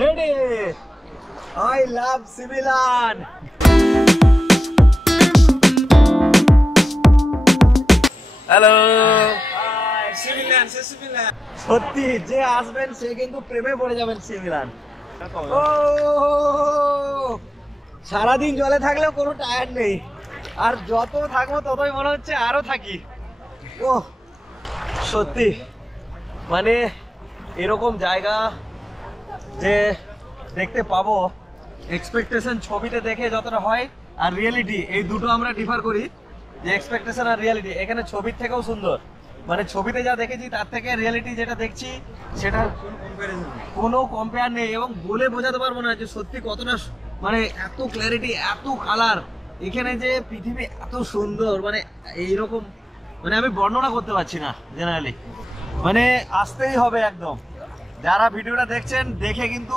Ready? I love Similan. Hello. Hi, Similan. Similan. সত্যি যে আসবেন সে কিন্তু প্রেমে পড়ে যাবেন সিমিলান। ও সারাদিন জলে থাকলেও কোনো টায়ার্ড নেই, আর যত থাকবো ততই মনে হচ্ছে আরো থাকি। ও সত্যি মানে এরকম জায়গা যে দেখতে পাবো, এক্সপেকটেশন ছবিতে দেখে যতটা হয় আর রিয়েলিটি, এই দুটো আমরা ডিফার করি, যে এক্সপেকটেশন আর রিয়েলিটি। এখানে ছবির থেকেও সুন্দর, মানে ছবিতে যা দেখেছি তার থেকে রিয়েলিটি যেটা দেখছি সেটা কোনো কম্পেয়ার নেই, এবং বলে বোঝাতে পারবো না যে সত্যি কতটা, মানে এত ক্ল্যারিটি, এত কালার, এখানে যে পৃথিবী এত সুন্দর, মানে এইরকম, মানে আমি বর্ণনা করতে পারছি না জেনারেলি। মানে আসতেই হবে একদম, যারা ভিডিওটা দেখছেন দেখে কিন্তু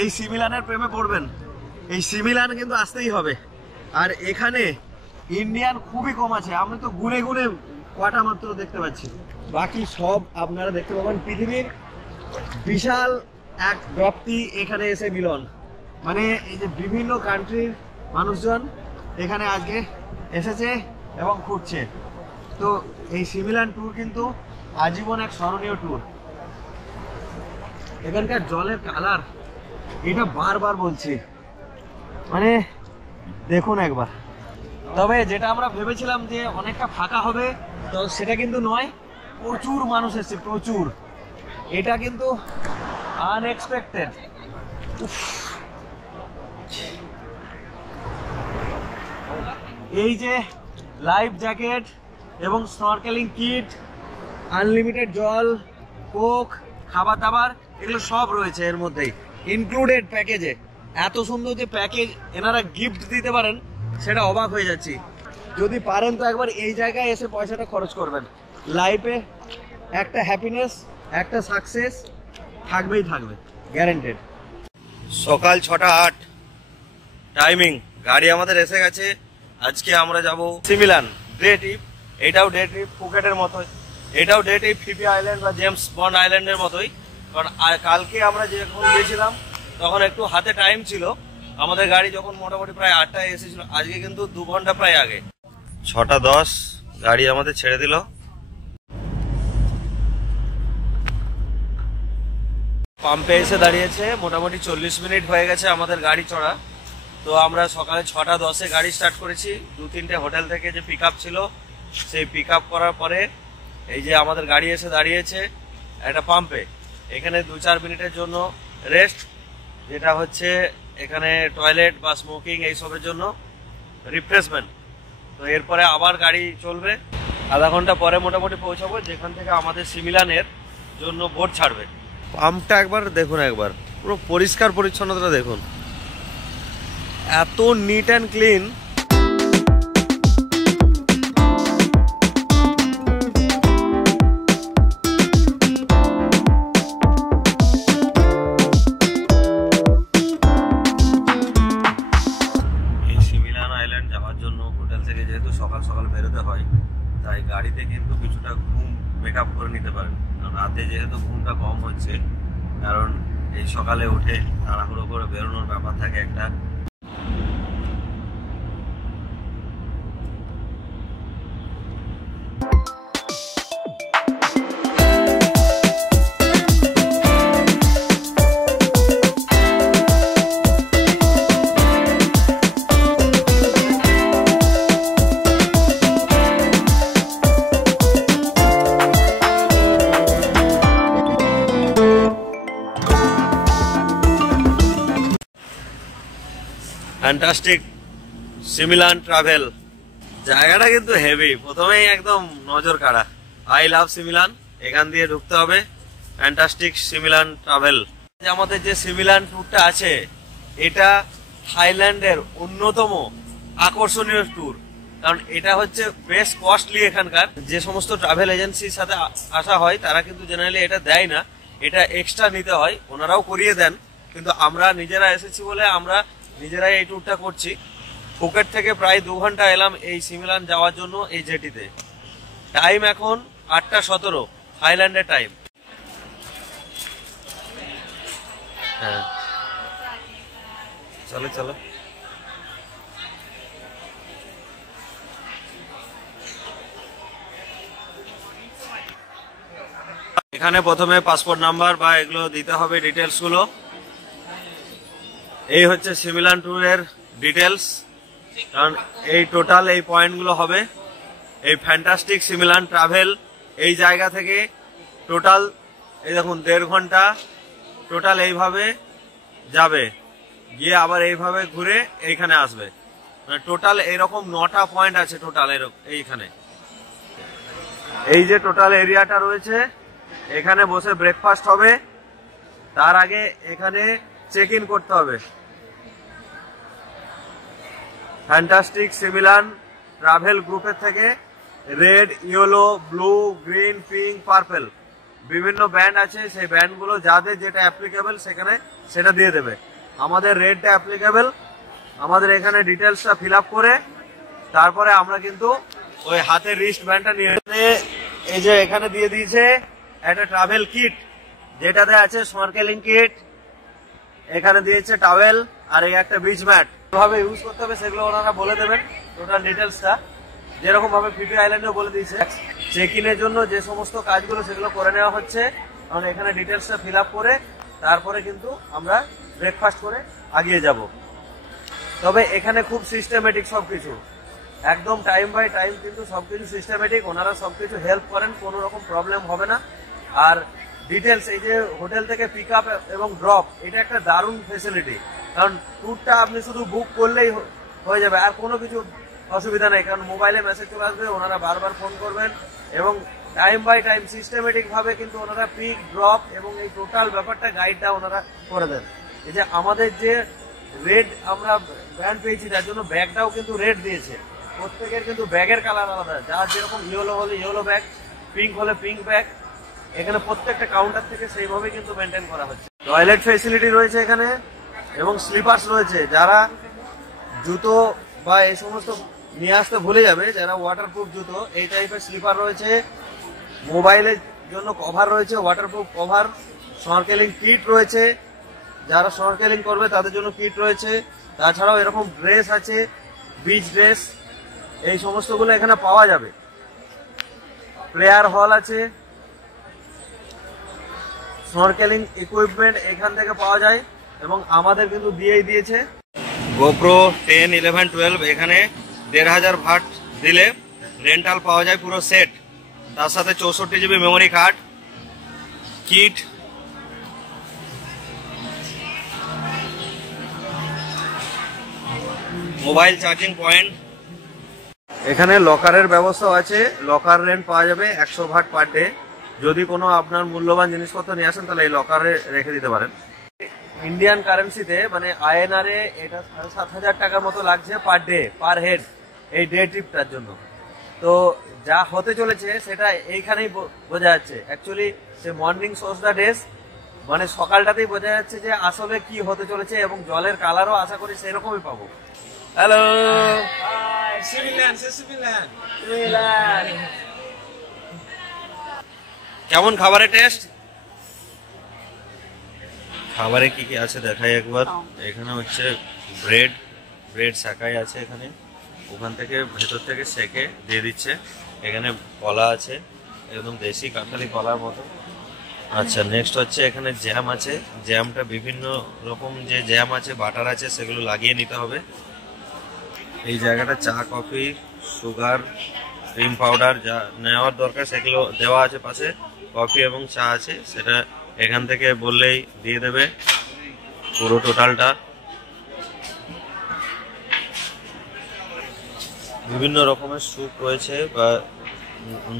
এই সিমিলানের প্রেমে পড়বেন। এই সিমিলান কিন্তু আসতেই হবে। আর এখানে ইন্ডিয়ান খুবই কম আছে, আমি তো গুনে গুনে কটা মাত্র দেখতে পাচ্ছি, বাকি সব আপনারা দেখতে পাবেন। পৃথিবীর বিশাল এক ব্যাপ্তি এখানে এসে মিলন, মানে এই যে বিভিন্ন কান্ট্রির মানুষজন এখানে আজকে এসেছে এবং ঘুরছে। তো এই সিমিলান ট্যুর কিন্তু আজীবন এক স্মরণীয় ট্যুর। এখানকার জলের কালার, এটা বারবার বলছি, মানে দেখুন একবার। তবে যেটা আমরা ভেবেছিলাম যে অনেকটা ফাঁকা হবে, তো সেটা কিন্তু নয়, প্রচুর মানুষ এসেছে, প্রচুর। এটা কিন্তু আনএক্সপেক্টেড। এই যে লাইফ জ্যাকেট এবং স্নরকেলিং কিট, আনলিমিটেড জল, কোক, খাবার দাবার, এগুলো সব রয়েছে এর মধ্যেই ইনক্লুডেড প্যাকেজে। এত সুন্দর যে প্যাকেজ এনারা গিফট দিতে পারেন, সেটা অবাক হয়ে যাচ্ছি। যদি পারেন তো একবার এই জায়গায় এসে পয়সাটা খরচ করবেন। লাইফে একটা হ্যাপিনেস, একটা সাকসেস থাকবেই থাকবে, গ্যারান্টেড। সকাল 6:08 টাইমিং, গাড়ি আমাদের এসে গেছে। আজকে আমরা যাব সিমিলান, ডে ট্রিপ। এটাও ডে ট্রিপ ফুকেটের মতোই, এটাও ডে ট্রিপ ফিফি আইল্যান্ড বা জেমস বন্ড আইল্যান্ডের মতোই। কারণ কালকে আমরা যখন গিয়েছিলাম তখন একটু হাতে টাইম ছিল, আমাদের গাড়ি যখন মোটামুটি প্রায় 8টায় এসেছিল, আজকে কিন্তু 2 ঘন্টা প্রায় আগে। 6:10 গাড়ি আমাদের ছেড়ে দিল। পাম্পে এসে দাঁড়িয়েছে, মোটামুটি 40 মিনিট হয়ে গেছে আমাদের গাড়ি চড়া। তো আমরা সকালে 6:10 গাড়ি স্টার্ট করেছি। 2-3টে হোটেল থেকে যে পিক আপ ছিল, সেই পিক আপ করার পরে এই যে আমাদের গাড়ি এসে দাঁড়িয়েছে একটা পাম্পে। এখানে 2-4 মিনিটের জন্য রেস্ট, যেটা হচ্ছে এখানে টয়লেট বা স্মোকিং এইসবের জন্য রিফ্রেশমেন্ট। তো এরপরে আবার গাড়ি চলবে, আধা ঘন্টা পরে মোটামুটি পৌঁছাবো, যেখান থেকে আমাদের সিমিলানের জন্য বোট ছাড়বে। পাম্পটা একবার দেখুন, একবার পুরো পরিষ্কার পরিচ্ছন্নতা দেখুন, এত নিট অ্যান্ড ক্লিন। সকাল সকাল বেরোতে হয়, তাই গাড়িতে কিন্তু কিছুটা ঘুম মেকআপ করে নিতে পারেন। কারণ রাতে যেহেতু ঘুমটা কম হচ্ছে, কারণ এই সকালে উঠে তাড়াহুড়ো করে বেরোনোর ব্যাপার থাকে একটা। ফ্যান্টাস্টিক সিমিলান ট্রাভেল, জায়গাটা কিন্তু হেভি, প্রথমেই একদম নজর কাড়া। আই লাভ সিমিলান, এখান দিয়ে ঢুকতে হবে। ফ্যান্টাস্টিক সিমিলান ট্রাভেল, আমাদের যে সিমিলান ট্যুরটা আছে, এটা থাইল্যান্ডের অন্যতম আকর্ষণীয় ট্যুর। কারণ এটা হচ্ছে বেশ কস্টলি। এখানকার যে সমস্ত ট্রাভেল এজেন্সির সাথে আসা হয় তারা কিন্তু জেনারেলি এটা দেয় না, এটা এক্সট্রা নিতে হয়। ওনারাও করিয়ে দেন, কিন্তু আমরা নিজেরা এসেছি বলে আমরা নিজেরাই এই ট্যুরটা করছি। ফুকেট থেকে প্রায় 2 ঘন্টা এলাম এই সিমিলান যাওয়ার জন্য এই জেটিতে। টাইম এখন 8:17 থাইল্যান্ডের টাইম। হ্যাঁ, চলো চলো। এখানে প্রথমে পাসপোর্ট নাম্বার বা এগুলো দিতে হবে, ডিটেলস গুলো। এই হচ্ছে সিমিলান ট্যুরের ডিটেলস, কারণ এই টোটাল এই পয়েন্ট গুলো হবে। এই ফ্যান্টাস্টিক সিমিলান ট্রাভেল এই জায়গা থেকে টোটাল এই দেখুন 1.5 ঘন্টা টোটাল এইভাবে যাবে, গিয়ে আবার এইভাবে ঘুরে এইখানে আসবে। মানে টোটাল এরকম 9টা পয়েন্ট আছে টোটাল এইখানে। এই যে টোটাল এরিয়াটা রয়েছে, এখানে বসে ব্রেকফাস্ট হবে, তার আগে এখানে চেক ইন করতে হবে। ফ্যান্টাস্টিক সিমিলান ট্রাভেল গ্রুপের থেকে red, yellow, blue, green, pink, purple বিভিন্ন ব্যান্ড আছে। সেই ব্যান্ডগুলো যাদের যেটা অ্যাপ্লিকেবল সেখানে সেটা দিয়ে দেবে। আমাদের রেডটা অ্যাপ্লিকেবল, আমাদের এখানে ডিটেলসটা ফিল আপ করে তারপরে আমরা কিন্তু ওই হাতের রিস্ট ব্যান্ডটা নিয়ে, এই যে এখানে দিয়ে দিয়েছে একটা ট্রাভেল কিট, যেটাতে আছে স্নরকেলিং কিট, এখানে দিয়েছে টাওয়েল আর এই একটা বিচ ম্যাট। কিভাবে ইউজ করতে হবে সেগুলো ওনারা বলে দেবেন টোটাল ডিটেলসটা, যেরকম ভাবে ফিফি আইল্যান্ডেও বলে দিয়েছে। চেক ইনের জন্য যে সমস্ত কাজগুলো সেগুলো করে নেওয়া হচ্ছে, কারণ এখানে ডিটেলসটা ফিল আপ করে তারপরে কিন্তু আমরা ব্রেকফাস্ট করে আগিয়ে যাব। তবে এখানে খুব সিস্টেমেটিক সবকিছু, একদম টাইম বাই টাইম কিন্তু সবকিছু সিস্টেমেটিক। ওনারা সবকিছু হেল্প করেন, কোনো রকম প্রবলেম হবে না। আর ডিটেলস এই যে হোটেল থেকে পিক আপ এবং ড্রপ, এটা একটা দারুণ ফেসিলিটি, কারণ ট্যুরটা আপনি শুধু বুক করলেই হয়ে যাবে, আর কোনো কিছু অসুবিধা নেই। কারণ মোবাইলে মেসেজ চলে আসবে, ওনারা বারবার ফোন করবেন এবং টাইম বাই টাইম সিস্টেমেটিক ভাবে কিন্তু ওনারা পিক, ড্রপ এবং এই টোটাল ব্যাপারটা গাইডটা ওনারা করে দেন। এই যে আমাদের যে রেড আমরা ব্র্যান্ড পেয়েছি, তার জন্য ব্যাগটাও কিন্তু রেড দিয়েছে। প্রত্যেকের কিন্তু ব্যাগের কালার আলাদা, যার যেরকম ইয়েলো হলে ইয়েলো ব্যাগ, পিঙ্ক হলে পিঙ্ক ব্যাগ, এখানে প্রত্যেকটা কাউন্টার থেকে সেইভাবে কিন্তু মেনটেন করা হচ্ছে। টয়লেট ফেসিলিটি রয়েছে এখানে এবং স্লিপার্স রয়েছে। যারা জুতো বা এই সমস্ত নিয়ে আসতে ভুলে যাবে, যারা ওয়াটারপ্রুফ জুতো, এই টাইপের স্লিপার রয়েছে। মোবাইলের জন্য কভার রয়েছে, ওয়াটারপ্রুফ কভার। স্নরকেলিং কিট রয়েছে, যারা স্নরকেলিং করবে তাদের জন্য কিট রয়েছে। তাছাড়াও এরকম ড্রেস আছে, বিচ ড্রেস, এই সমস্তগুলো এখানে পাওয়া যাবে। প্লেয়ার হল আছে, স্নরকেলিং ইকুইপমেন্ট এখান থেকে পাওয়া যায় এবং আমাদের কিন্তু দিয়েই দিয়েছে। গোপ্রো 10, 11, 12 এখানে 1500 ভাট দিলে রেন্টাল পাওয়া যায় পুরো সেট, তার সাথে 64 GB memory card, kit, mobile charging point. এখানে লকারের ব্যবস্থাও আছে, লকার রেন্ট পাওয়া যাবে 100 ভাট পার ডে। যদি কোনো আপনার মূল্যবান জিনিসপত্র নিয়ে আসেন তাহলে এই লকারে রেখে দিতে পারেন। ইন্ডিয়ান কারেন্সিতে মানে INR এ এটা 7,500 টাকার মতো লাগছে পার ডে, পার হেড, এই ডে ট্রিপটার জন্য। তো যা হতে চলেছে সেটা এইখানেই বোঝা যাচ্ছে। অ্যাকচুয়ালি সে মর্নিং সোর্স দ্য ডেস, মানে সকালটাতেই বোঝা যাচ্ছে যে আসলে কি হতে চলেছে, এবং জলের কালারও আশা করি সেরকমই পাবো। হ্যালো, কেমন খাবারের টেস্ট? খাবারে কি কি আছে দেখাই একবার। এখানে হচ্ছে ব্রেড শাকাই আছে এখানে, ওখান থেকে ভেতর থেকে সেকে দিয়ে দিচ্ছে। এখানে কলা আছে, একদম দেশি কাঁঠালি কলার মতো। আচ্ছা, নেক্সট হচ্ছে এখানে জ্যাম আছে। জ্যামটা বিভিন্ন রকম যে জ্যাম আছে, বাটার আছে, সেগুলো লাগিয়ে নিতে হবে। এই জায়গাটা চা, কফি, সুগার, ক্রিম পাউডার যা নেওয়ার দরকার সেগুলো দেওয়া আছে পাশে। কফি এবং চা আছে, সেটা এখান থেকে বললেই দিয়ে দেবে পুরো টোটালটা। বিভিন্ন রকমের স্যুপ রয়েছে, বা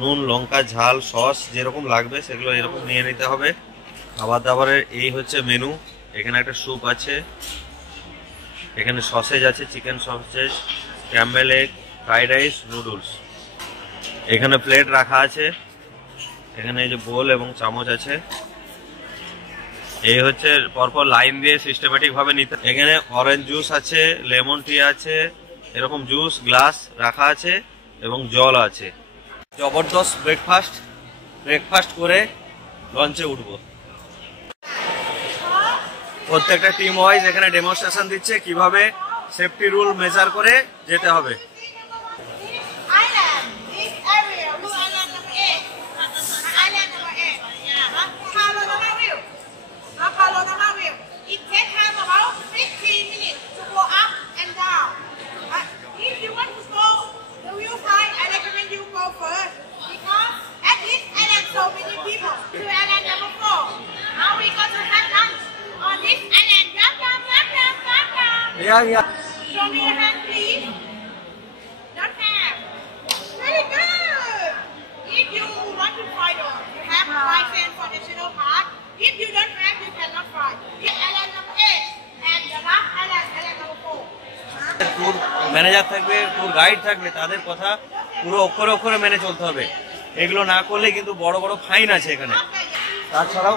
নুন, লঙ্কা, ঝাল, সস যেরকম লাগবে সেগুলো এরকম নিয়ে নিতে হবে। খাবার দাবারের এই হচ্ছে মেনু। এখানে একটা স্যুপ আছে, এখানে সসেজ আছে, chicken sausage, Campbell egg, fried rice, noodles. এখানে প্লেট রাখা আছে, এখানে এই যে বোল এবং চামচ আছে। এই হচ্ছে পরপর লাইন দিয়ে সিস্টেমেটিক ভাবে নিতে। এখানে অরেঞ্জ জুস আছে, লেমন টি আছে, এরকম জুস গ্লাস রাখা আছে এবং জল আছে। জবরদস্ত ব্রেকফাস্ট করে লঞ্চে উঠবো। প্রত্যেকটা টিম ওয়াইজ এখানে ডেমনস্ট্রেশন দিচ্ছে কিভাবে সেফটি রুল মেজার করে যেতে হবে। Yeah. Show me your hand, please. Don't have. Very good. If you want to fly, you have license for national park. If you don't have, you cannot fly. Get island number 8 and the last island number 4. Tour manager থাকবে, tour guide থাকবে, তাদের কথা পুরো অক্ষরে অক্ষরে মেনে চলতে হবে। এগুলো না করলে কিন্তু বড় বড় ফাইন আছে এখানে। তাছাড়াও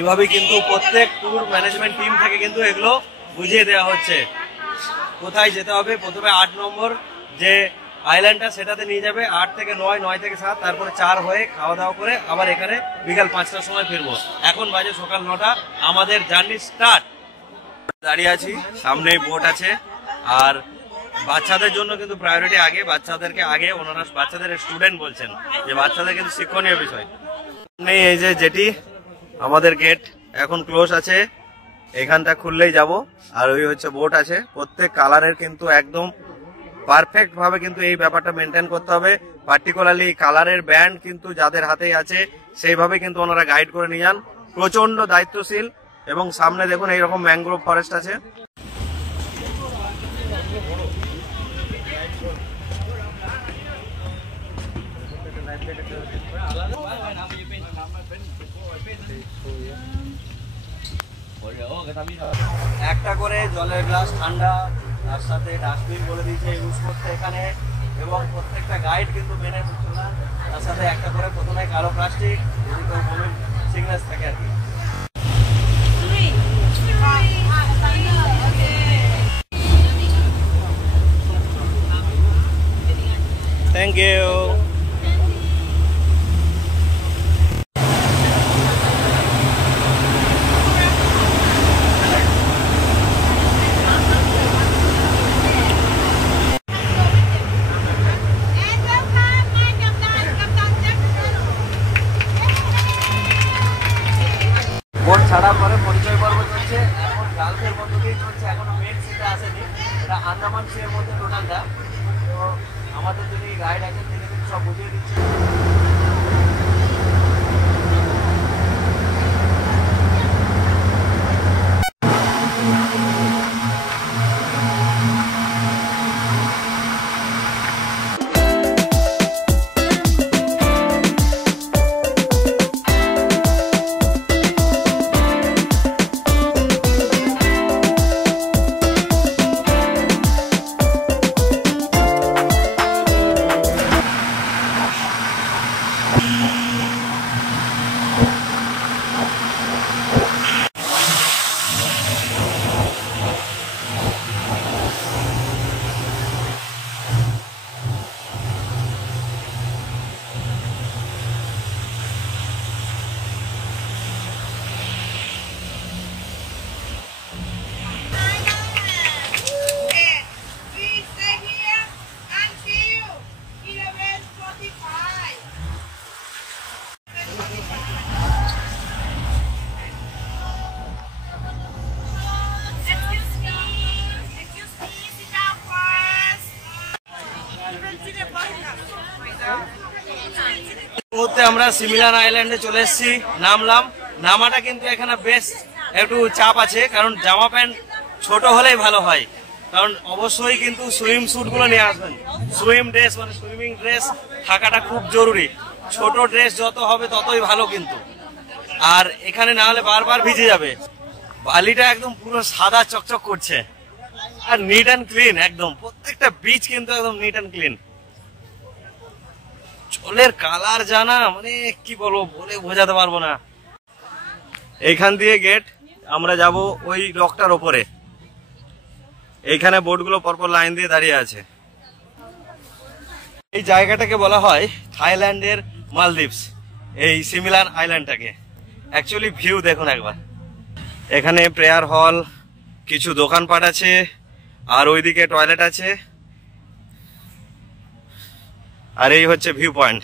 এভাবে কিন্তু প্রত্যেক ট্যুর ম্যানেজমেন্ট টিম থেকে কিন্তু এগুলো বুঝিয়ে দেওয়া হচ্ছে কোথায় যেতে হবে। প্রথমে 8 নম্বর যে আইল্যান্ডটা সেটাতে নিয়ে যাবে, 8 থেকে 9, 9 থেকে 7, তারপরে 4 হয়ে খাওয়া দাওয়া করে আবার এখানে বিকাল 5টার সময় ফিরবো। এখন বাজে সকাল 9টা, আমাদের জার্নি স্টার্ট। দাঁড়িয়ে আছি, সামনেই বোট আছে। আর বাচ্চাদের জন্য কিন্তু প্রায়োরিটি আগে, বাচ্চাদেরকে আগে। ওনারা বাচ্চাদের স্টুডেন্ট বলছেন যে বাচ্চাদের কিন্তু শিক্ষণীয় বিষয় নেই। এই যে যেটি আমাদের গেট এখন ক্লোজ আছে, এখানটা খুললেই যাব। আর ওই হচ্ছে বোট আছে, প্রত্যেক কালারের কিন্তু একদম পারফেক্ট ভাবে কিন্তু এই ব্যাপারটা মেনটেন করতে হবে। পার্টিকুলারলি কালারের ব্যান্ড কিন্তু যাদের হাতেই আছে সেইভাবে কিন্তু ওনারা গাইড করে নিয়ে যান, প্রচন্ড দায়িত্বশীল। এবং সামনে দেখুন এইরকম ম্যানগ্রোভ ফরেস্ট আছে। একটা করে জলের গ্লাস ঠান্ডা, তার সাথে ডাস্টবিন বলে দিয়েছে ইউজ করতে এখানে, এবং প্রত্যেকটা গাইড কিন্তু মেনে চলছে না। তার সাথে একটা করে প্রথমে কালো প্লাস্টিক, যদি কেউ বমি সিগনেস থাকে আর কি। Thank you. বোট ছাড়ার পরে পরিচয় পর্ব চলছে, এখন গালফের মধ্য দিয়ে চলছে, এখনো মেন সিটা আসেনি। এটা আন্দামান সির মধ্যে টোটালটা। তো আমাদের যদি গাইড আছেন তিনি কিন্তু সব বুঝিয়ে দিচ্ছেন। মুহূর্তে আমরা সিমিলান আইল্যান্ডে চলে এসেছি, নামলাম। নামাটা কিন্তু এখানে বেশ একটু চাপ আছে, কারণ জামা প্যান্ট ছোট হলেই ভালো হয়। কারণ অবশ্যই কিন্তু সুইম স্যুট গুলো নিয়ে আসবেন। সুইম ড্রেস মানে সুইমিং ড্রেস থাকাটা খুব জরুরি। ছোট ড্রেস যত হবে ততই ভালো কিন্তু। আর এখানে না হলে বারবার ভিজে যাবে। বালিটা একদম পুরো সাদা চকচক করছে, আর নিট অ্যান্ড ক্লিন একদম। প্রত্যেকটা বিচ কিন্তু একদম নিট অ্যান্ড ক্লিন। জলের কালার জানা মানে কি বলবো, বলে বোঝাতে পারবো না। এইখান দিয়ে গেট, আমরা যাব ওই রকটার ওপরে। এইখানে বোটগুলো পরপর লাইন দিয়ে দাঁড়িয়ে আছে। এই জায়গাটাকে বলা হয় থাইল্যান্ডের মালদ্বীপস, এই সিমিলান আইল্যান্ডটাকে। অ্যাকচুয়ালি ভিউ দেখুন একবার। এখানে প্রেয়ার হল, কিছু দোকানপাট আছে, আর ওইদিকে টয়লেট আছে। আর এই হচ্ছে ভিউ পয়েন্ট।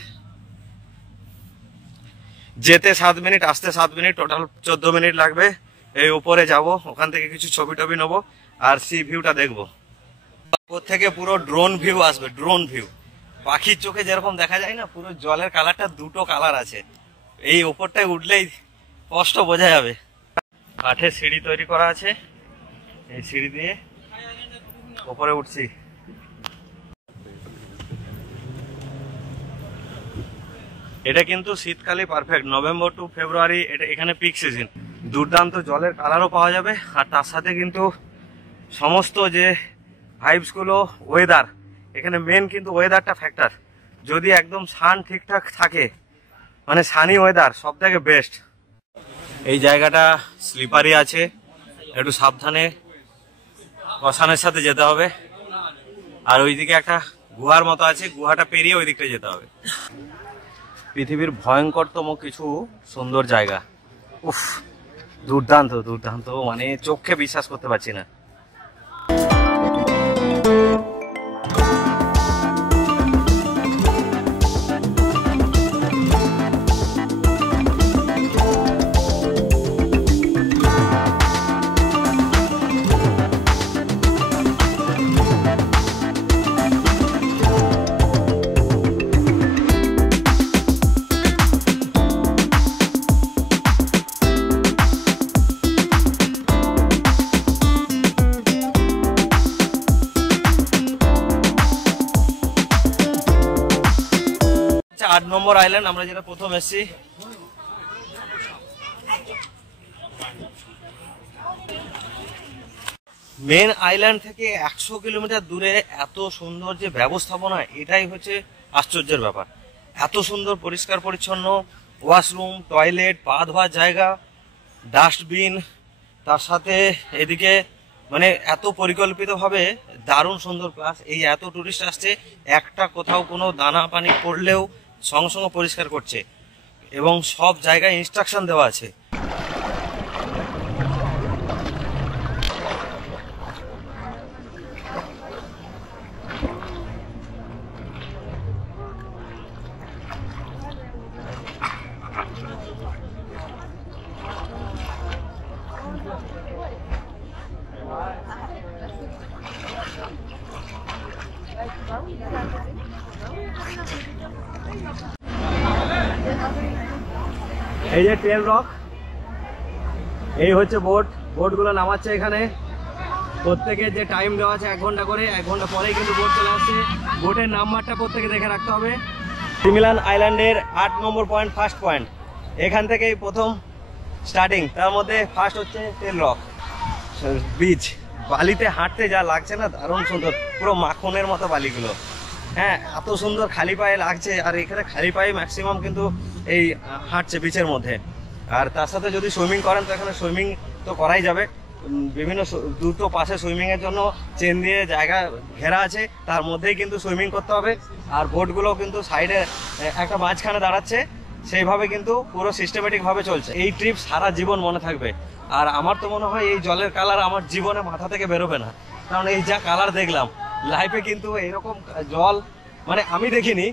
যেতে 7 মিনিট, আসতে 7 মিনিট, টোটাল 14 মিনিট লাগবে। এই উপরে যাব, ওখান থেকে কিছু ছবি টবি নেবো আর সি ভিউটা দেখবো। ওর থেকে পুরো ড্রোন ভিউ আসবে, ড্রোন ভিউ। পাখির চোখে যেরকম দেখা যায় না, পুরো জলের কালারটা দুটো কালার আছে। এই ওপরটায় উঠলেই স্পষ্ট বোঝা যাবে। কাঠের সিঁড়ি তৈরি করা আছে, এই সিঁড়ি দিয়ে ওপরে উঠছি। এটা কিন্তু শীতকালে পারফেক্ট, নভেম্বর টু ফেব্রুয়ারি এটা এখানে পিক সিজন। দুর্দান্ত জলের কালারও পাওয়া যাবে, আর তার সাথে কিন্তু সমস্ত যে ভাইবস গুলো, ওয়েদার, এখানে মেন কিন্তু ওয়েদারটা ফ্যাক্টর। যদি একদম সান ঠিকঠাক থাকে, মানে সানি ওয়েদার, সব থেকে বেস্ট। এই জায়গাটা স্লিপারি আছে, একটু সাবধানে কষানের সাথে যেতে হবে। আর ওইদিকে একটা গুহার মতো আছে, গুহাটা পেরিয়ে ওই দিকটা যেতে হবে। পৃথিবীর ভয়ঙ্করতম কিছু সুন্দর জায়গা। উফ, দুর্দান্ত দুর্দান্ত, মানে চোখে বিশ্বাস করতে পারছি না। আট নম্বর আইল্যান্ড, আমরা যেটা প্রথম এসেছি। মেন আইল্যান্ড থেকে 100 কিলোমিটার দূরে এত সুন্দর যে ব্যবস্থাপনা, এটাই হচ্ছে আশ্চর্যের ব্যাপার। এত সুন্দর পরিষ্কার পরিচ্ছন্ন ওয়াশরুম, টয়লেট, পা ধোয়ার জায়গা, ডাস্টবিন, তার সাথে এদিকে মানে এত পরিকল্পিতভাবে দারুণ সুন্দর। প্লাস এই এত টুরিস্ট আসছে, একটা কোথাও কোনো দানা পানি পড়লেও সঙ্গে সঙ্গে পরিষ্কার করছে, এবং সব জায়গায় ইনস্ট্রাকশন দেওয়া আছে। এই যে টেল রক, এই হচ্ছে বোট, বোটগুলো নামাচ্ছে এখানে। প্রত্যেকের যে টাইম দেওয়া আছে 1 ঘন্টা করে, 1 ঘন্টা পরেই কিন্তু বোট চলে আসছে। বোটের নাম্বারটা প্রত্যেকে দেখে রাখতে হবে। সিমিলান আইল্যান্ডের 8 নম্বর পয়েন্ট, ফার্স্ট পয়েন্ট, এখান থেকেই প্রথম স্টার্টিং। তার মধ্যে ফার্স্ট হচ্ছে টেল রক বিচ। বালিতে হাঁটতে যা লাগছে না, দারুণ সুন্দর, পুরো মাখনের মতো বালিগুলো। হ্যাঁ, এত সুন্দর খালি পায়ে লাগছে। আর এখানে খালি পায়ে ম্যাক্সিমাম কিন্তু এই হাঁটছে বিচের মধ্যে। আর তার সাথে যদি সুইমিং করেন তো এখানে সুইমিং তো করাই যাবে। বিভিন্ন দুটো পাশে সুইমিং এর জন্য চেন দিয়ে জায়গা ঘেরা আছে, তার মধ্যেই কিন্তু সুইমিং করতে হবে। আর বোটগুলো কিন্তু সাইডে একটা মাঝখানে দাঁড়াচ্ছে, সেইভাবে কিন্তু পুরো সিস্টেমেটিক ভাবে চলছে। এই ট্রিপ সারা জীবন মনে থাকবে। আর আমার তো মনে হয় এই জলের কালার আমার জীবনে মাথা থেকে বেরোবে না, কারণ এই যা কালার দেখলাম লাইফে, কিন্তু এরকম জল মানে আমি দেখিনি।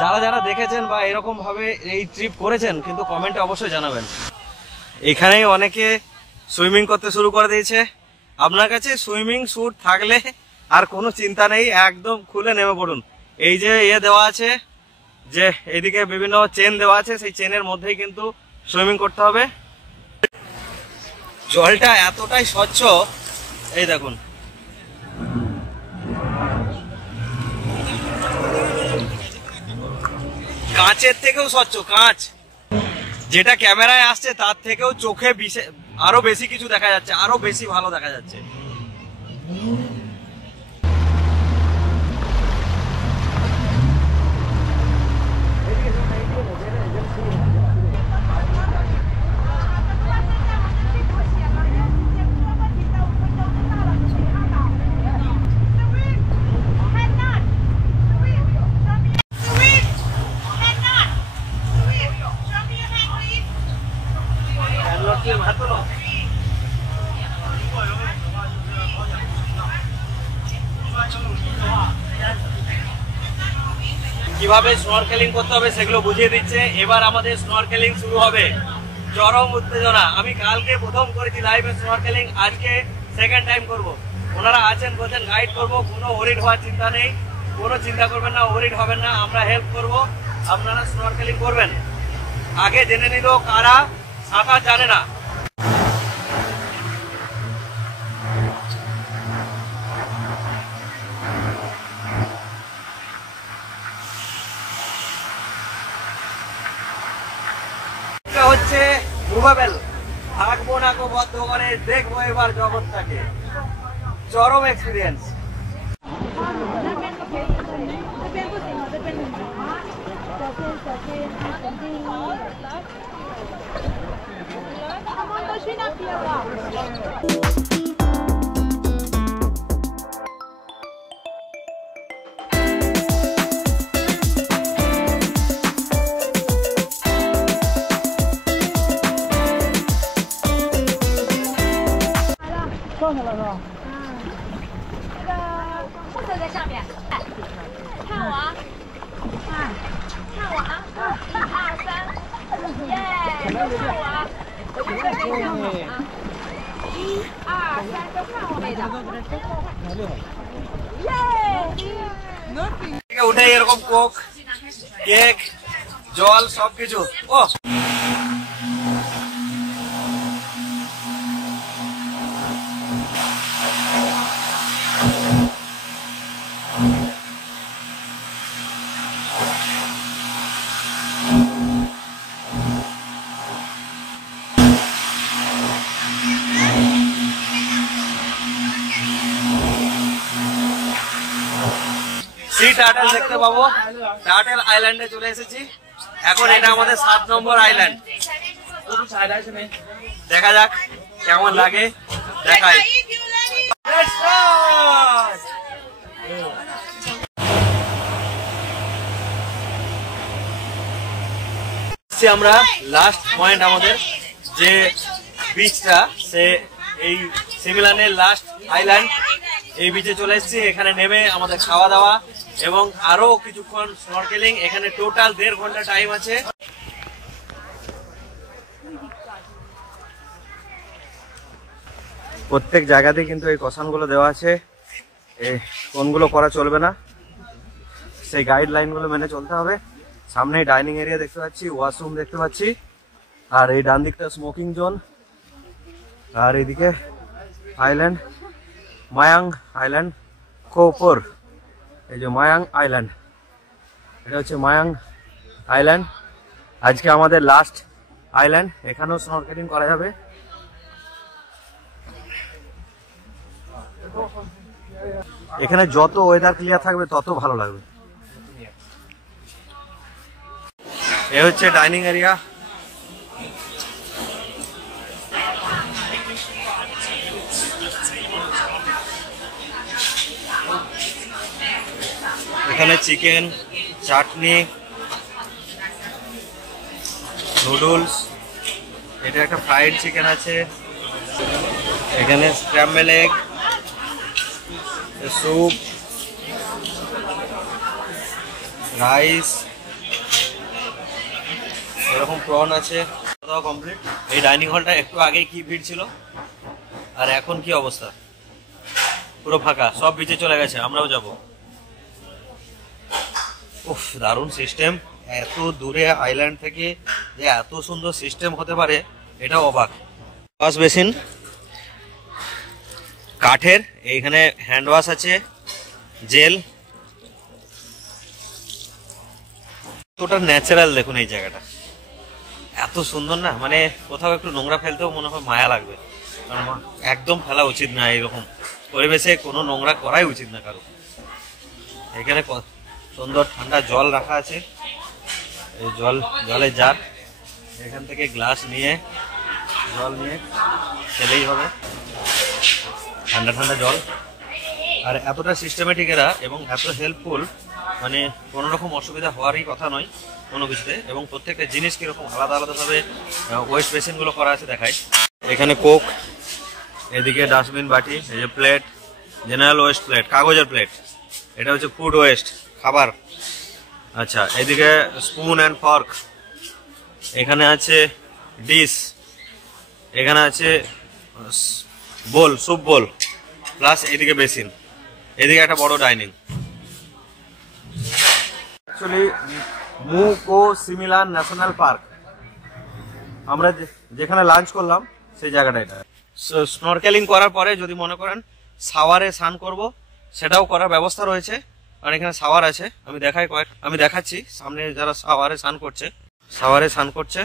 যারা যারা দেখেছেন বা এরকম ভাবে এই ট্রিপ করেছেন, কিন্তু কমেন্টে অবশ্যই জানাবেন। এখানেই অনেকে সুইমিং করতে শুরু করে দিয়েছে। আপনার কাছে সুইমিং স্যুট থাকলে আর কোনো চিন্তা নেই, একদম খুলে নেমে পড়ুন। এই যে দেওয়া আছে, যে এদিকে বিভিন্ন চেন দেওয়া আছে, সেই চেনের মধ্যেই কিন্তু সুইমিং করতে হবে। জলটা এতটাই স্বচ্ছ, এই দেখুন। কাঁচের থেকেও স্বচ্ছ, কাঁচ যেটা ক্যামেরায় আসছে তার থেকেও চোখে আরো বেশি কিছু দেখা যাচ্ছে, আরো বেশি ভালো দেখা যাচ্ছে। কিভাবে স্নরকেলিং করতে হবে সেগুলো বুঝিয়ে দিচ্ছে। এবার আমাদের স্নরকেলিং শুরু হবে। চরম উত্তেজনা। আমি কালকে প্রথম করেছি লাইভে স্নরকেলিং, আজকে সেকেন্ড টাইম করব। ওনারা আছেন, বলছেন গাইড করব, কোনো ওরিড হওয়ার চিন্তা নেই, কোনো চিন্তা করবেন না, ওরিড হবেন না, আমরা হেল্প করব, আপনারা স্নরকেলিং করবেন। আগে জেনে নিল কারা সাঁতার জানে না। হচ্ছে মুভেবল, থাকবো না গো বদ্ধ করে, দেখবো এবার জগৎটাকে। চরম এক্সপিরিয়েন্স। উঠে এরকম কোক, কেক, জল সবকিছু। ও সি টার্টেল দেখতে পাবো। টার্টেল আইল্যান্ডে চলে এসেছি। এখন এটা আমাদের 7 নম্বর আইল্যান্ড। দেখা যাক কেমন লাগে, দেখাই। আমরা লাস্ট পয়েন্ট, আমাদের যে বিচটা, সে এই সিমিলানের লাস্ট আইল্যান্ড, এই বিচে চলে এসেছি। এখানে নেমে আমাদের খাওয়া দাওয়া এবং আরো কিছুক্ষণ স্নরকেলিং। এখানে টোটাল 1.5 ঘন্টা টাইম আছে। প্রত্যেক জায়গাতে কিন্তু এই কসানগুলো দেওয়া আছে, কোনগুলো করা চলবে না সেই গাইডলাইনগুলো মেনে চলতে হবে। সামনে ডাইনিং এরিয়া দেখতে পাচ্ছি, ওয়াশরুম দেখতে পাচ্ছি, আর এই ডান দিকটা স্মোকিং জোন, আর এইদিকে আইল্যান্ড মায়াং আইল্যান্ড কোপর। এই যে মায়াং আইল্যান্ড, এটা হচ্ছে মায়াং আইল্যান্ড। আজকে আমাদের লাস্ট আইল্যান্ড, এখানেও স্নরকেলিং করা যাবে। এখানে যত ওয়েদার ক্লিয়ার থাকবে তত ভালো লাগবে। এ হচ্ছে ডাইনিং এরিয়া। এখানে চিকেন, চাটনি, নুডলস, এটা একটা ফ্রাইড চিকেন আছে, এখানে স্ক্র্যাম্বল এগ, স্যুপ, রাইস, এরকম প্রন আছে। কমপ্লিট। এই ডাইনিং হলটা একটু আগে কি ভিড় ছিল, আর এখন কি অবস্থা, পুরো ফাঁকা, সব বিচে চলে গেছে। আমরাও যাব। উফ, দারুণ সিস্টেম। এত দূরে আইল্যান্ড থেকে যে এত সুন্দর সিস্টেম হতে পারে, এটাও অবাক। ওয়াশ বেসিন কাঠের, এইখানে হ্যান্ড ওয়াশ আছে, জেল। তোটা ন্যাচারাল। দেখুন এই জায়গাটা এত সুন্দর না, মানে কোথাও একটু নোংরা ফেলতেও মনে হয় মায়া লাগবে। কারণ একদম ফেলা উচিত না, এরকম পরিবেশে কোনো নোংরা করাই উচিত না কারো। এখানে সুন্দর ঠান্ডা জল রাখা আছে, এই জলের জার, এখান থেকে গ্লাস নিয়ে জল নিয়ে খেলেই হবে, ঠান্ডা ঠান্ডা জল। আর এতটা সিস্টেমেটিক এরা এবং এত হেল্পফুল, মানে কোনো রকম অসুবিধা হওয়ারই কথা নয় কোনো কিছুতে। এবং প্রত্যেকটা জিনিস কীরকম আলাদা আলাদাভাবে ওয়েস্ট বেসিনগুলো করা আছে দেখাই। এখানে কোক, এদিকে ডাস্টবিন, বাটি, এই যে প্লেট, জেনারেল ওয়েস্ট প্লেট, কাগজের প্লেট, এটা হচ্ছে ফুড ওয়েস্ট, খাবার। আচ্ছা, এদিকে স্পুন অ্যান্ড ফর্ক, এখানে আছে ডিশ, এখানে আছে বোল, স্যুপ বোল, প্লাস এদিকে বেসিন, এদিকে একটা বড় ডাইনিং। অ্যাকচুয়ালি মুকো সিমিলান ন্যাশনাল পার্ক, আমরা যেখানে লাঞ্চ করলাম সেই জায়গাটা এটা। স্নরকেলিং করার পরে যদি মনে করেন শাওয়ারে স্নান করব, সেটাও করার ব্যবস্থা রয়েছে। আর এখানে শাওয়ার আছে, আমি দেখাচ্ছি সামনে যারা শাওয়ারে স্নান করছে,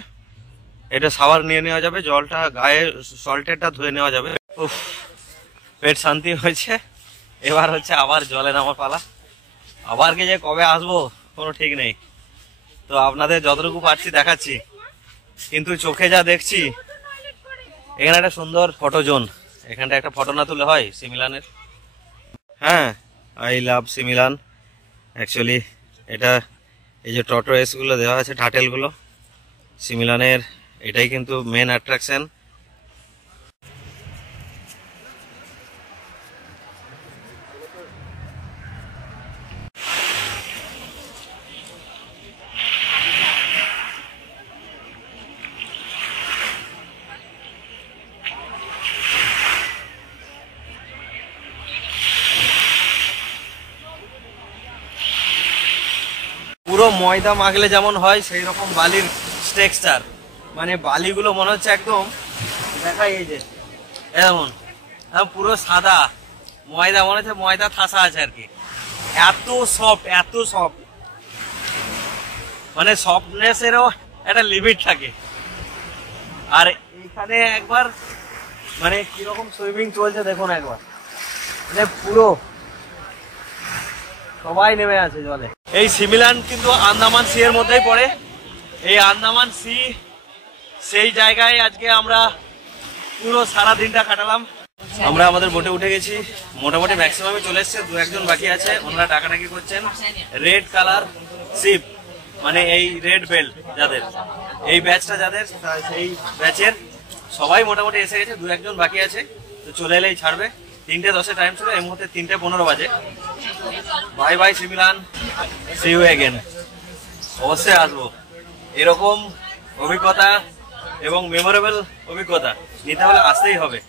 এটা শাওয়ার নিয়ে নেওয়া যাবে, জলটা গায়ে সল্টেরটা ধুয়ে নেওয়া যাবে। উফ, পেট শান্তি হয়েছে। এবার হচ্ছে আবার জলে নামার পালা। আবার কি যে কবে আসবো কোনো ঠিক নেই। তো আপনাদের যতটুকু পারছি দেখাচ্ছি, কিন্তু চোখে যা দেখছি। এখানে একটা সুন্দর ফটো জোন, এখানটা একটা ফটো না তুলে হয় সিমিলানের। হ্যাঁ, আই লাভ সিমিলান। অ্যাকচুয়ালি এটা এই যে টর্টয়েস গুলো দেওয়া আছে, টার্টেলগুলো, সিমিলানের এটাই কিন্তু মেন অ্যাট্রাকশন। পুরো ময়দা মাখলে যেমন হয় সেই রকম বালির টেক্সচার, মানে বালিগুলো মনে হচ্ছে একদম দেখাই, এই যে এমন পুরো সাদা ময়দা, মনে হচ্ছে ময়দা ঠাসা আছে আর কি। এত সফট, মানে সফটনেসেরও একটা লিমিট থাকে। আর এখানে একবার মানে কিরকম সুইমিং চলছে দেখুন একবার, মানে পুরো সবাই নেমে আছে জলে। এই সিমিলান কিন্তু আন্দামান সি এর মধ্যেই পড়ে। এই আন্দামান সি সেই জায়গায় আজকে আমরা পুরো সারা দিনটা কাটালাম। আমরা আমাদের বোটে উঠে গেছি, মোটামুটি ম্যাক্সিমামই চলে এসছে, দু একজন বাকি আছে, ওনারা ডাকাডাকি করছেন। রেড কালার শিপ, মানে এই রেড বেল্ট যাদের, এই ব্যাচটা যাদের, সেই ব্যাচের সবাই মোটামুটি এসে গেছে, দু একজন বাকি আছে। তো চলে এলেই ছাড়বে। 3:10 টাইম ছিল, এই মুহূর্তে 3:15 বাজে। Bye bye Similan, see you again. অবশ্যই আসবো, এরকম অভিজ্ঞতা এবং মেমোরেবল অভিজ্ঞতা নিতে হলে আসতেই হবে।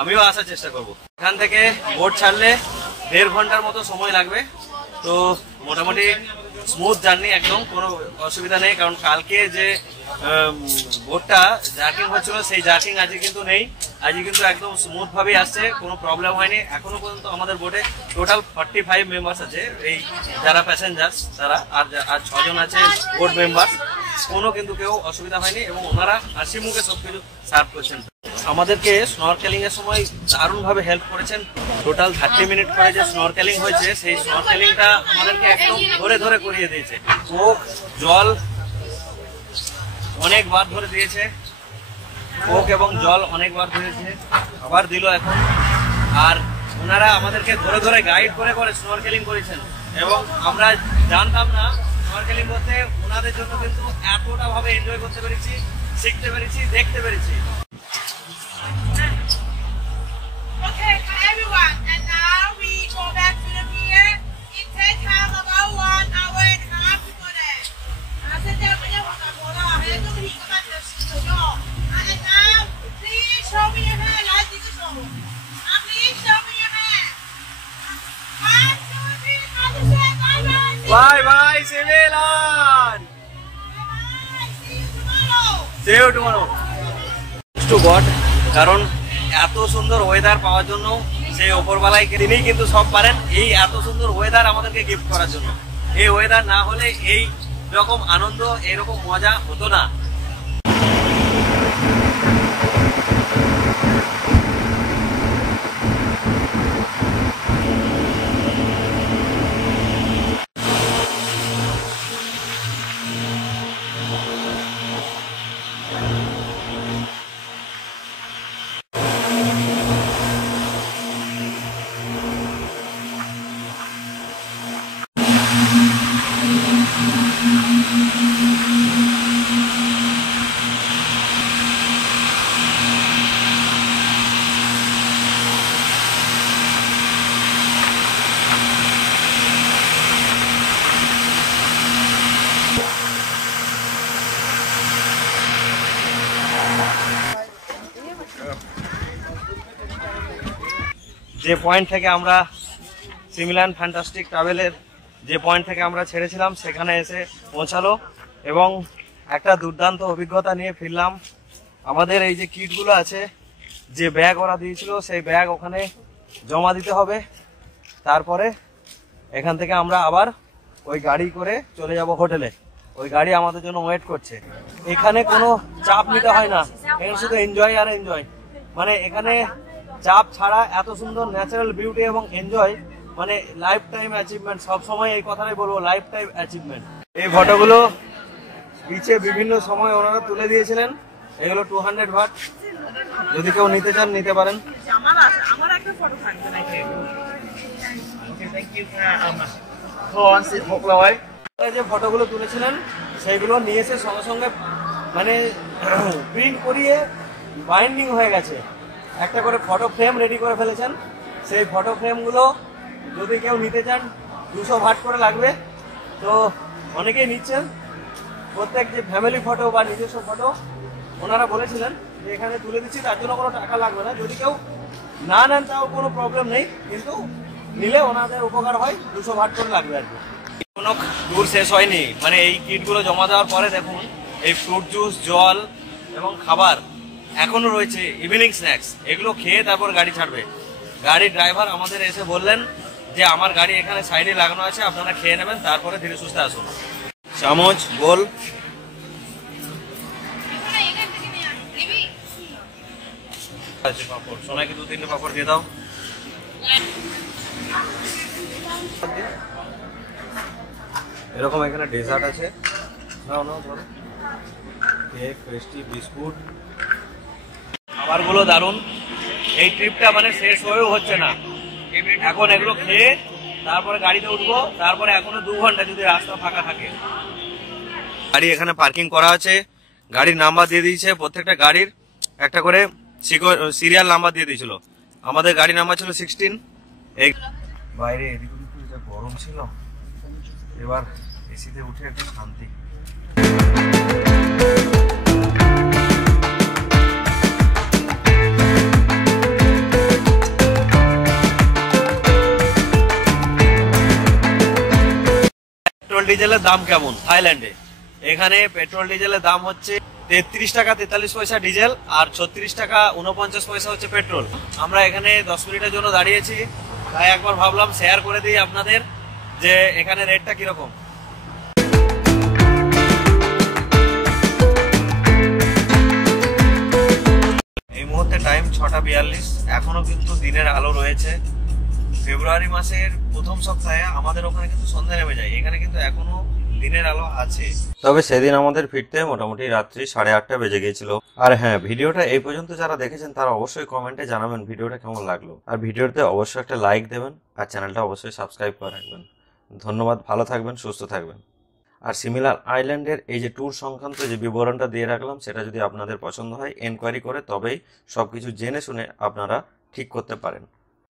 আমিও আসার চেষ্টা করব। এখান থেকে বোট ছাড়লে 1.5 ঘন্টার মতো সময় লাগবে। তো মোটামুটি স্মুথ জার্নি, একদম কোনো অসুবিধা নেই। কারণ কালকে যে বোটটা জার্কিং হচ্ছিল সেই জার্কিং আজকে কিন্তু নেই, আজকে কিন্তু একদম স্মুথ ভাবেই আসছে, কোনো প্রবলেম হয়নি। এখনো পর্যন্ত আমাদের বোটে টোটাল 45 মেম্বার্স আছে, এই যারা প্যাসেঞ্জার্স তারা, আর 6 জন আছে বোট মেম্বার। কোনো কিন্তু কেউ অসুবিধা হয়নি এবং ওনারা হাসি মুখে সবকিছু সার্ভ করছেন। আমাদেরকে স্নরকেলিং এর সময় দারুণ ভাবে হেল্প করেছেন। টোটাল 30 মিনিট করে যে স্নরকেলিং হয়েছে, সেই স্নরকেলিংটা আমাদেরকে একদম ধরে ধরে করিয়ে দিয়েছে। চোখ জল অনেকবার ধরে দিয়েছে, কোক এবং জল অনেকবার ধরেছে, আবার দিল এখন। আর ওনারা আমাদেরকে ধরে ধরে গাইড করে করে স্নরকেলিং করেছেন এবং আমরা জানতাম না স্নরকেলিং করতে। ওনাদের জন্য কিন্তু এতটা ভাবে এনজয় করতে পেরেছি, শিখতে পেরেছি, দেখতে পেরেছি। Okay, for everyone, and now we go back to the pier. It takes time about 1 hour and a half to go there. And now, please show me your hand. Please show me your hand. 1, 2, 3, bye-bye. Bye bye সিমিলান, Bye-bye. See you tomorrow. see you tomorrow. To God, কারণ এত সুন্দর weather পাওয়ার জন্য সেই ওপরওয়ালাই, তিনিই কিন্তু সব পারেন। এই এত সুন্দর ওয়েদার আমাদেরকে গিফট করার জন্য, এই ওয়েদার না হলে এই রকম আনন্দ, এরকম মজা হতো না। যে পয়েন্ট থেকে আমরা সিমিলান ফ্যান্টাস্টিক ট্রাভেলের যে পয়েন্ট থেকে আমরা ছেড়েছিলাম সেখানে এসে পৌঁছালো এবং একটা দুর্দান্ত অভিজ্ঞতা নিয়ে ফিরলাম। আমাদের এই যে কিটগুলো আছে, যে ব্যাগ ওরা দিয়েছিল সেই ব্যাগ ওখানে জমা দিতে হবে। তারপরে এখান থেকে আমরা আবার ওই গাড়ি করে চলে যাব হোটেলে। ওই গাড়ি আমাদের জন্য ওয়েট করছে। এখানে কোনো চাপ নিতে হয় না, এখানে শুধু এনজয় আর এনজয়। মানে এখানে চাপ ছাড়া এত সুন্দর ন্যাচারাল বিউটি এবং এনজয়, মানে লাইফ টাইম অ্যাচিভমেন্ট। সবসময় এই কথাটাই বলবো, লাইফ টাইম অ্যাচিভমেন্ট। এই ফটোগুলো পিছে বিভিন্ন সময় ওনারা তুলে দিয়েছিলেন। এগুলো 200 বাট, যদি কেউ নিতে চান নিতে পারেন। আমার একটা ফটো থাকবে নাকি? যে ফটোগুলো তুলেছিলেন সেইগুলো নিয়ে এসে সঙ্গে সঙ্গে মানে প্রিন্ট করিয়ে বাইন্ডিং হয়ে গেছে। একটা করে ফটো ফ্রেম রেডি করে ফেলেছেন। সেই ফটো ফ্রেমগুলো যদি কেউ নিতে চান 200 ভাট করে লাগবে। তো অনেকেই নিচ্ছেন। প্রত্যেক যে ফ্যামিলি ফটো বা নিজস্ব ফটো ওনারা বলেছিলেন যে এখানে তুলে দিচ্ছি, তার জন্য কোনো টাকা লাগবে না। যদি কেউ না নেন তাও কোনো প্রবলেম নেই, কিন্তু নিলে ওনাদের উপকার হয়, 200 ভাট করে লাগবে আর কি। কোনো ট্যুর শেষ হয়নি। মানে এই কিটগুলো জমা দেওয়ার পরে দেখুন এই ফ্রুট জুস, জল এবং খাবার এখনো রয়েছে, ইভিনিং স্ন্যাক্স। এগুলো খেয়ে তারপর গাড়ি ছাড়বে। গাড়ির ড্রাইভার আমাদের এসে বললেন যে আমার গাড়ি এখানে সাইডে লাগানো আছে, আপনারা খেয়ে নেবেন, তারপরে ধীরে সুস্থে আসুন। চামচ, গোল, পাপড়। সোনাকে 2-3টে পাপড় দিয়ে দাও। এরকম এখানে ডেজার্ট আছে, নাও নাও ধরো। Cake, pastry, biscuit. খাবারগুলো দারুণ। এই ট্রিপটা মানে শেষ হয়েও হচ্ছে না। এখন এগুলো খেয়ে তারপরে গাড়িতে উঠবো। তারপরে এখনো 2 ঘন্টা যদি রাস্তা ফাঁকা থাকে। গাড়ি এখানে পার্কিং করা আছে, গাড়ির নাম্বার দিয়ে দিয়েছে। প্রত্যেকটা গাড়ির একটা করে সিরিয়াল নাম্বার দিয়ে দিয়েছিল। আমাদের গাড়ি নাম্বার ছিল 16। এই বাইরে এদিক ওদিক যা গরম ছিল, এবার এসিতে উঠে একটা শান্তি। পেট্রোল ডিজেলের দাম কেমন থাইল্যান্ডে? এখানে পেট্রোল ডিজেলের দাম হচ্ছে 33 টাকা 43 পয়সা ডিজেল, আর 36 টাকা 49 পয়সা হচ্ছে পেট্রোল। আমরা এখানে 10 মিনিটের জন্য দাঁড়িয়েছি, তাই একবার ভাবলাম শেয়ার করে দিই আপনাদের যে এখানে রেটটা কিরকম। এই মুহূর্তে টাইম 6:42। এখনো কিন্তু দিনের আলো রয়েছে। ফেব্রুয়ারি মাসের প্রথম সপ্তাহে আমাদের ওখানে কিন্তু সন্ধ্যা নেমে যায়, এখানে কিন্তু এখনো দিনের আলো আছে। তবে সেদিন আমাদের ফিরতে মোটামুটি রাত্রি 8:30 বেজে গিয়েছিল। আর হ্যাঁ, ভিডিওটা এই পর্যন্ত যারা দেখেছেন তারা অবশ্যই কমেন্টে জানাবেন ভিডিওটা কেমন লাগলো। আর ভিডিওতে অবশ্যই একটা লাইক দেবেন, আর চ্যানেলটা অবশ্যই সাবস্ক্রাইব করে রাখবেন। ধন্যবাদ, ভালো থাকবেন, সুস্থ থাকবেন। আর সিমিলার আইল্যান্ডের এই যে ট্যুর সংক্রান্ত যে বিবরণটা দিয়ে রাখলাম, সেটা যদি আপনাদের পছন্দ হয় এনকোয়ারি করে তবেই সবকিছু জেনে শুনে আপনারা ঠিক করতে পারেন।